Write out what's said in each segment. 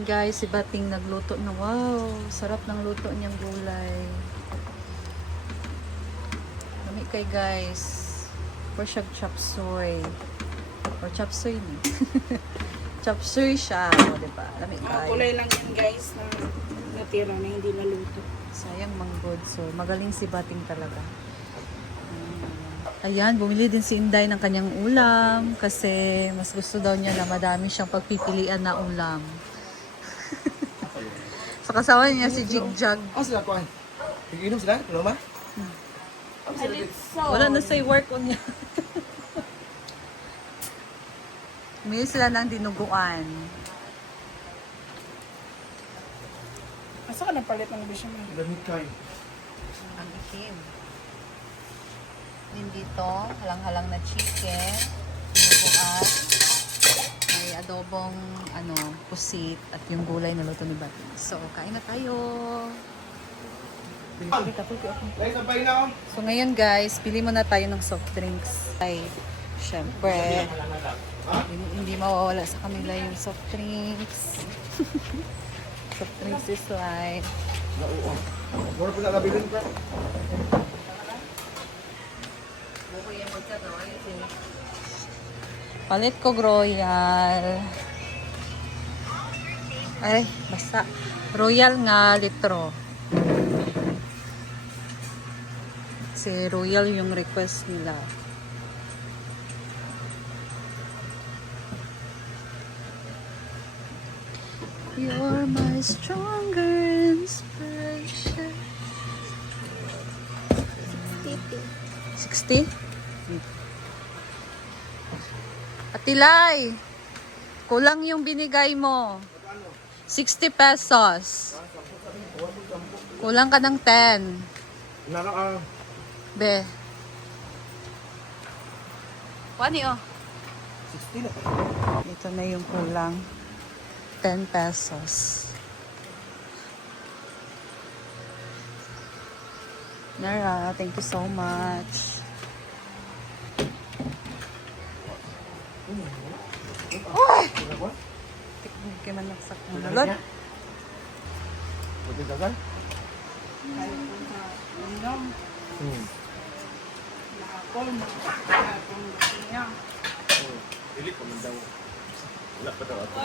Guys, si Bating nagluto na. Wow, sarap ng luto niyang gulay. Kami kay guys. For siyang chop suey. Or chop suey ni. Chop suey siya. O, diba? Kami tayo. Kulay lang yan guys na natira na hindi naluto. Sayang manggod. So, magaling si Bating talaga. Ayan, bumili din si Inday ng kanyang ulam kasi mas gusto daw niya na madami siyang pagpipilian na ulam. So, kasama niya si Jigjag. Ano sila kuhan? Inom sila? Ano ba? Wala na say work on niya. Bumili sila ng dinuguan. Asa ka napalit ng bisyo mo? Lamig kayo. Ang ikim. Din dito, halang-halang na chicken, dinuguan, may adobong pusit at yung gulay na luto ni Bating. So, kain na tayo. Dahil sabay na ako. So, ngayon guys, pili muna tayo ng soft drinks. Ay, syempre, hindi mawawala sa kanila yung soft drinks. Soft drinks is life. Mura po na nabilin pa. Palit ko Royal. Ay, basta. Royal nga litro. Si Royal yung request nila. You're my stronger inspiration. 60? Atilay, kulang yung binigay mo. 60 pesos. Kulang ka ng 10. Nara Be. Wani oh. 60 na. Ito na yung kulang. 10 pesos. Nara, thank you so much. Uy! Tikman kayo man naksak mo na lod. Buti dagan? Kaya po sa ulam, nakakol, nakakol niya. Dili ko man daw. Wala pa daw ako.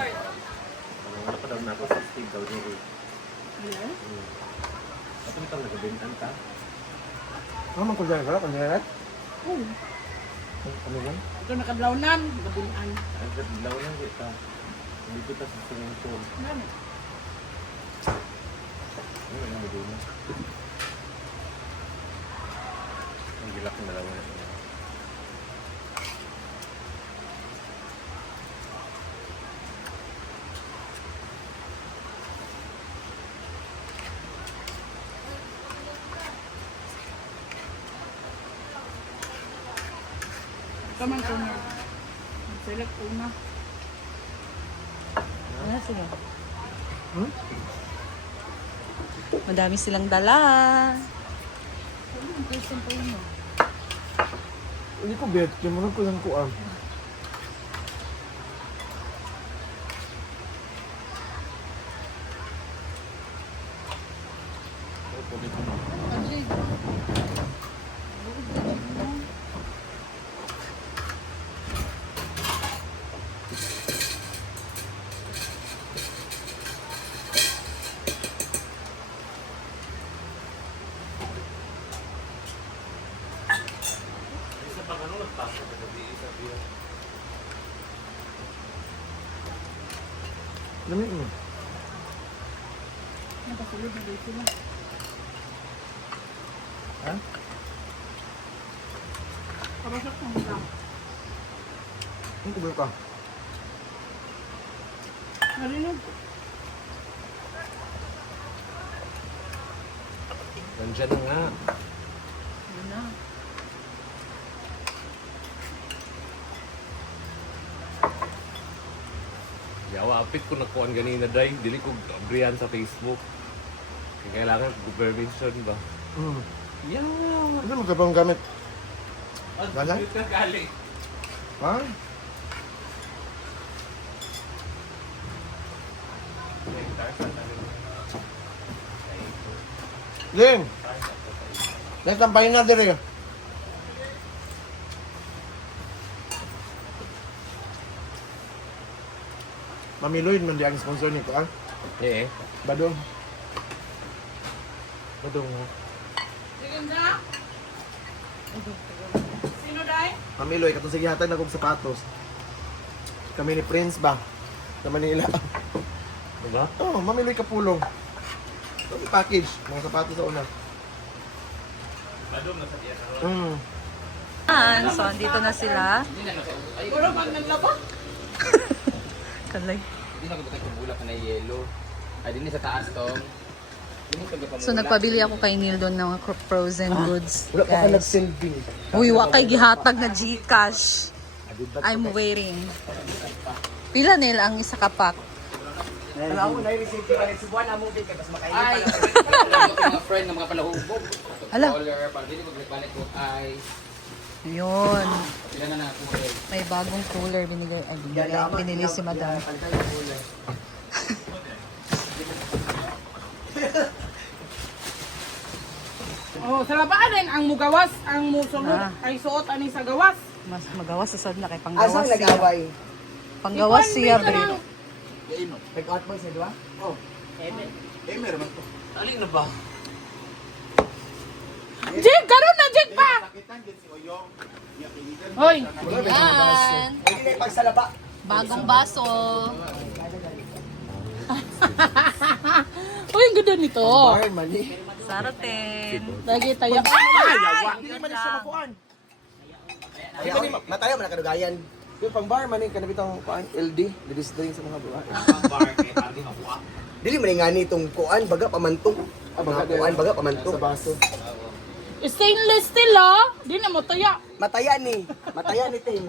Wala pa daw na ako sa Steve daw niya. Ayan. Ato nitang nagabintan ka. Ano man ko dyan? Wala ko dyan? Oh, Ano yan? ito nakadlawnan, gabinan. Ang gablaw lang kita. Hindi kita sa swimming pool. Ano? Ano na mo doon? Ang gilak na dalawa na. Kaman ko na. Select ko na. Ano sila? Hmm? Madami silang dala. Ano ang person ko mo? Hindi ko bet. Yung mga ko lang kuhan. Isa pang ano nagpasok ka gabi isa biya. Lamig mo. Nakasulod na dito na. Ha? Kapasok mo lang. Ano ko ba ka? Narinig. Nandiyan na nga. Ano na? Yawa, apit ko nakuhaan ganina day. Dili ko brian sa Facebook. Kailangan ko permission ba? Yawa. Ano mo ka bang gamit? Wala? Gali. Ha? Ling! Let's tampayin na dire. Mami Lloyd man di ang sponsor nito, ah. Eh. Badong. Badong mo. Sino dai? Mami Lloyd, katong sige hatag na kong sapatos. Kami ni Prince ba? Sa Manila. Diba? Oh, Mami Lloyd kapulong. Ito package, mga sapatos sa una. Badong na sa tiyan. So, andito na sila. Puro pag naglaba. Kalay. Hindi na kabutang kabulak na yellow. Ay, din sa taas tong. So, nagpabili ako kay Neil doon ng mga frozen goods. Wala pa ka Guys. nag-selfie. Uy, wakay gihatag na Gcash. I'm waiting. Pila Neil ang isa ka pack? Alam mo, na-receive ka rin. Subuan na mo din kaya mas makainin Ay! Mga friend ng mga palahubog. Ala. Color, para dili magbalik ko ay. Yun. Sila na ako. May bagong cooler binili si Madam. Oh, sa labaan din ang mugawas, ang musulod Ah. ay suot ani sa gawas. Mas magawas sa sad na kay panggawas Asang siya. nag-away? Panggawas siya, bre. Nag-out boy sa diwa? Oh. Meron man to. Aling na ba? Jig, karon na jig pa. Hoy, Yan. Hindi na ipagsalaba. Bagong baso. Uy, ang ganda nito. Bar, mali. Saraten. Lagi tayo. Hindi naman siya makuhaan. Matayo man kadugayan. Yung pang bar man yung kanabitang kuan LD, ladies drink sa mga babae. Dili man nga ni itong kuan baga pamantong. Mga kuan baga pamantong. Sa baso. Stainless steel ah. Di na mo taya. Mataya ni Ting.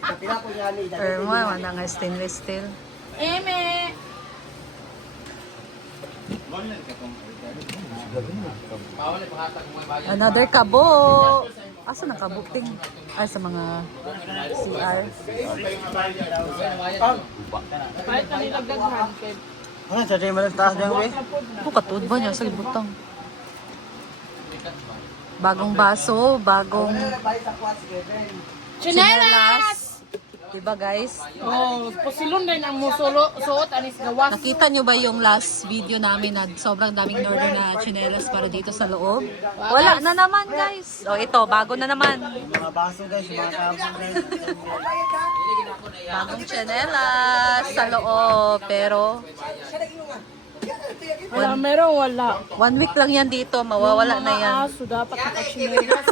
Kapila ko nga ni. Pero mo, wala nga stainless steel. Eme. Bawal ay pahatag mo bayan. Another kabo. Asa ng kabukting? Ay, sa mga CR. Kahit na nilagdaghan. Ano sa tayo malas taas dyan, we? Ito, katuod ba niya sa libutang? Bagong baso, bagong chinelas. Diba guys? Oh, pasilon din ang musulo suot ani sa gawas. Nakita nyo ba yung last video namin na sobrang daming order na chinelas para dito sa loob? Wala na naman guys. O ito, bago na naman. Mga baso guys, mga sabon guys. Bagong chinelas sa loob. Pero Wala meron wala. 1 week lang yan dito, mawawala na yan. So dapat nakachinelas.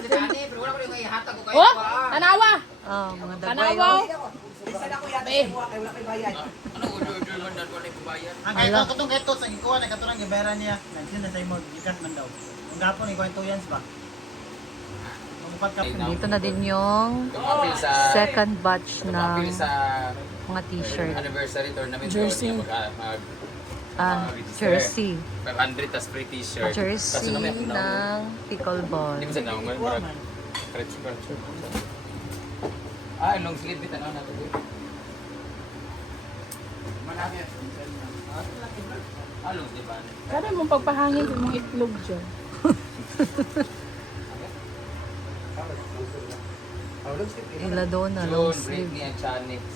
Oh, tanawa. Oh, mga dagway. Tanawa. Oh. Ang kahit ako itong geto sa ikuha na kato ng gibera niya. Nagsin na sa imo, gikas man daw. Ang gapon, ikaw yung 2 yans ba? Mamukat ka. Dito na din yung Tumapil sa second batch tumapil ng sa mga t-shirt. anniversary tournament Jersey. Jersey. 500 tas free t-shirt. Jersey ng pickleball. Hindi mo sa naungan, parang stretch crunch. Ah, long sleeve bit ano natin. Ah, long sleeve ba? Kada mong pagpahangin sa mong itlog dyan. Iladona, long June, sleeve. Britney, and Chanix.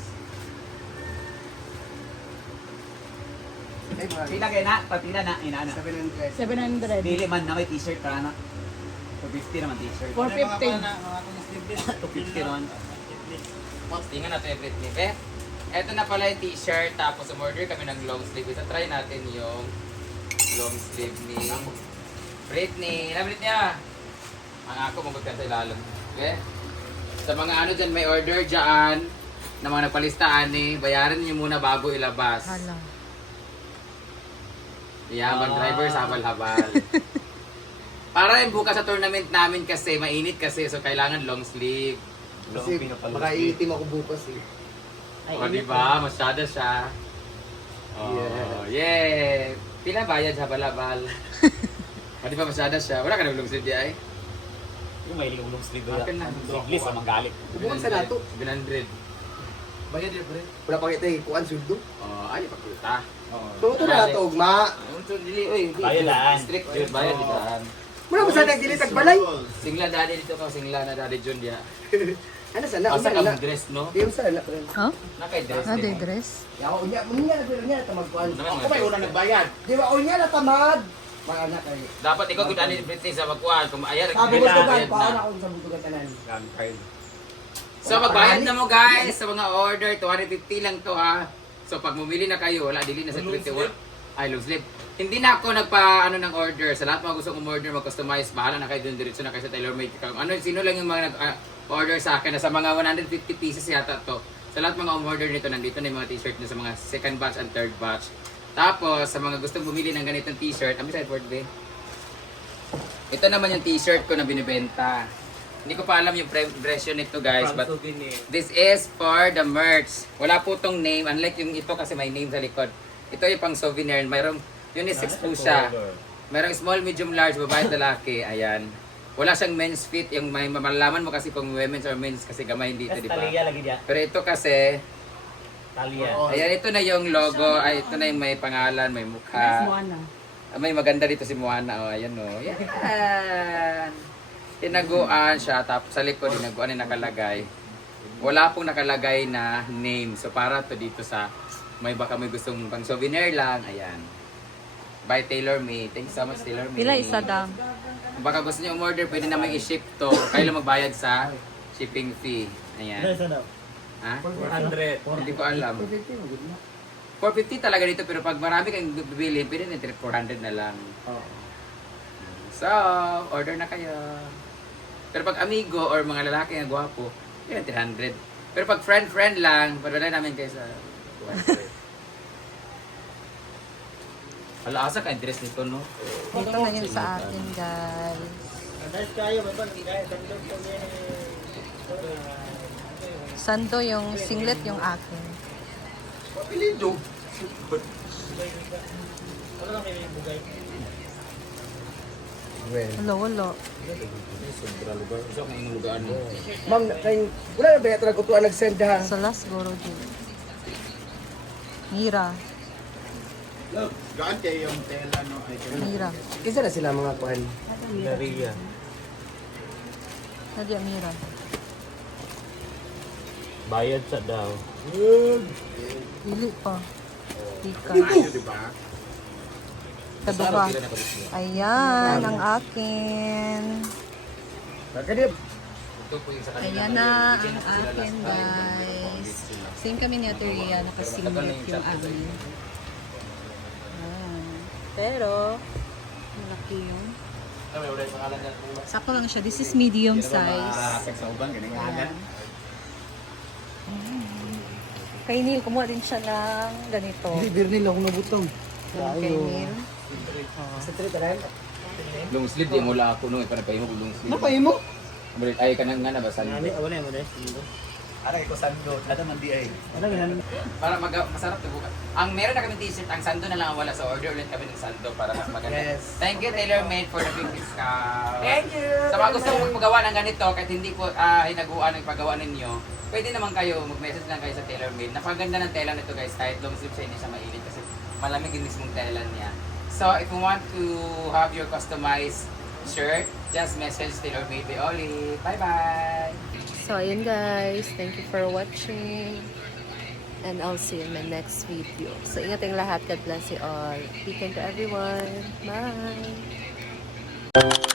Pila kayo na, pagpila na, inaana. 700. Dili man na may t-shirt ka na. 250 naman t-shirt. 450. 250 naman. Tingnan natin yung Britney. Eto na pala yung t-shirt, tapos umorder kami ng long sleeve. Isa try natin yung long sleeve ni Britney. Na Britney ah! Ang ako, magot ka sa ilalim. Okay? Sa mga ano dyan, may order dyan na mga nagpalistaan ni, bayaran niyo muna bago ilabas. Hala. Yaman driver sa habal-habal. Para yung bukas sa tournament namin kasi, mainit kasi, so kailangan long sleeve. Kasi makaiitim ako bukas eh. O diba? Masyado siya. Oh, yeah! Pila bayad sa habal-habal. O diba masyado siya? Wala ka nang long sleeve di ay? Yung may long sleeve Akin na. English, ang manggalit. Bukas sa nato. 700. Bayad yun, pre. Wala pa kita kuan suldo. Ay, pagkuta. Tuto na ito, ugma. Unto dili oy. Bayadan. Strict jud bayad di daan. Muna ba sa nagdilitag balay? Singla dali dito ka, singla na dali jud dia. Ano sana? Asa Una ka na. dress no? Yung sana, pre. Ha? Nakay dress. Ah, di day ba? dress? Yaw, unya na tamagkuan. Ako ba yung unang nagbayad? Di ba, unya na tamad. Mga anak kayo. Dapat ikaw gud ani Britney sa magkuhan kung ayar Sa butugan, paano ako sa butugan kanan? So magbayad na mo guys sa mga order, 250 lang to ha. So pag bumili na kayo, wala dili na sa 21. Ay, long sleeve. Hindi na ako nagpa ano ng order. Sa lahat mga gusto kong order, mag-customize, bahala na kayo dun diretso na kayo sa tailor-made. Ano, sino lang yung mga nag-order sa akin na sa mga 150 pieces yata to. Sa lahat mga umorder nito, nandito na yung mga t-shirt na sa mga second batch and third batch. Tapos, sa mga gustong bumili ng ganitong t-shirt, ang side board be. Ito naman yung t-shirt ko na binibenta. Hindi ko pa alam yung presyo nito guys, but this is for the merch. Wala po tong name, unlike yung ito kasi may name sa likod. Ito yung pang souvenir, mayroong unisex po siya. Mayroong small, medium, large, babae, lalaki, ayan. Wala siyang men's fit, yung may malalaman mo kasi kung women's or men's kasi gamay dito, di ba? Talia lagi dia. Pero ito kasi, Talia. ayan, ito na yung logo, ay ito na yung may pangalan, may mukha. May maganda dito si Moana, oh, ayan oh. Yan. Tinaguan siya, tapos sa likod, tinaguan yung nakalagay. Wala pong nakalagay na name. So para to dito sa, may baka may gustong pang souvenir lang, ayan. By Tailor Made. Thank you so much, Tailor Made. Pila isa dam? Kung baka gusto niyo umorder, pwede naman i-ship to. Kayo lang magbayad sa shipping fee. Ayan. Ha? 400. Hindi ko alam. 450 talaga dito, pero pag marami kang bibili, pwede na 400 na lang. So, order na kayo. Pero pag amigo or mga lalaki na gwapo, yun 300. Pero pag friend lang, padala namin kayo sa 200. Alaasa ka interest nito, no? Ito na yun sa atin, guys. Guys, kayo ba guys? Sando yung singlet yung akin. Papilido. Wala, wala. Sobra lugar. Gusto kang yung lugar mo. Ma'am, wala na ba yung tragutuan nag-send ha? Sa last goro din. Mira. Gaan kayo yung tela no? Mira. Kisa na sila mga kuhan. Talia. Nadia Mira. Bayad sa daw. Pili pa. Tika. Diba? Kaduha. Ayan, ang akin. Nagkadip. Ito po yung sa kanila. Ayan na ang akin, guys. Same kami ni Ate Rhea, nakasinglet yung amin. Pero, malaki yun. Sakto lang siya. This is medium size. Ayan. Kay Neil, kumuha din siya ng ganito. Birnil ako nabutang. Kay Neil. Sa trip rin? Long sleeve, di mo lang ako nung ipanapay mo long sleeve. Napay mo? Ay, ka nga nabasan mo. Wala mo deh. Aray ko sando. Ada man di ay. Para masarap to bukas. Ang meron na kami t-shirt, ang sando na lang ang wala sa order ulit kami ng sando para mas maganda. Yes. Thank you Tailor Made for the big discount. Thank you! Sa mga gusto mong magawa ng ganito, kahit hindi po hinaguan ang paggawa ninyo, pwede naman kayo, mag-message lang kayo sa Tailor Made. Napaganda ng tela nito guys, kahit long sleeve siya, hindi siya mainit kasi malamig yung mismong tela niya. So if you want to have your customized shirt, just message Tailor Made by Oli. Bye-bye! So, ayun guys. Thank you for watching. And I'll see you in my next video. So, ingat ang lahat. God bless you all. Take care to everyone. Bye!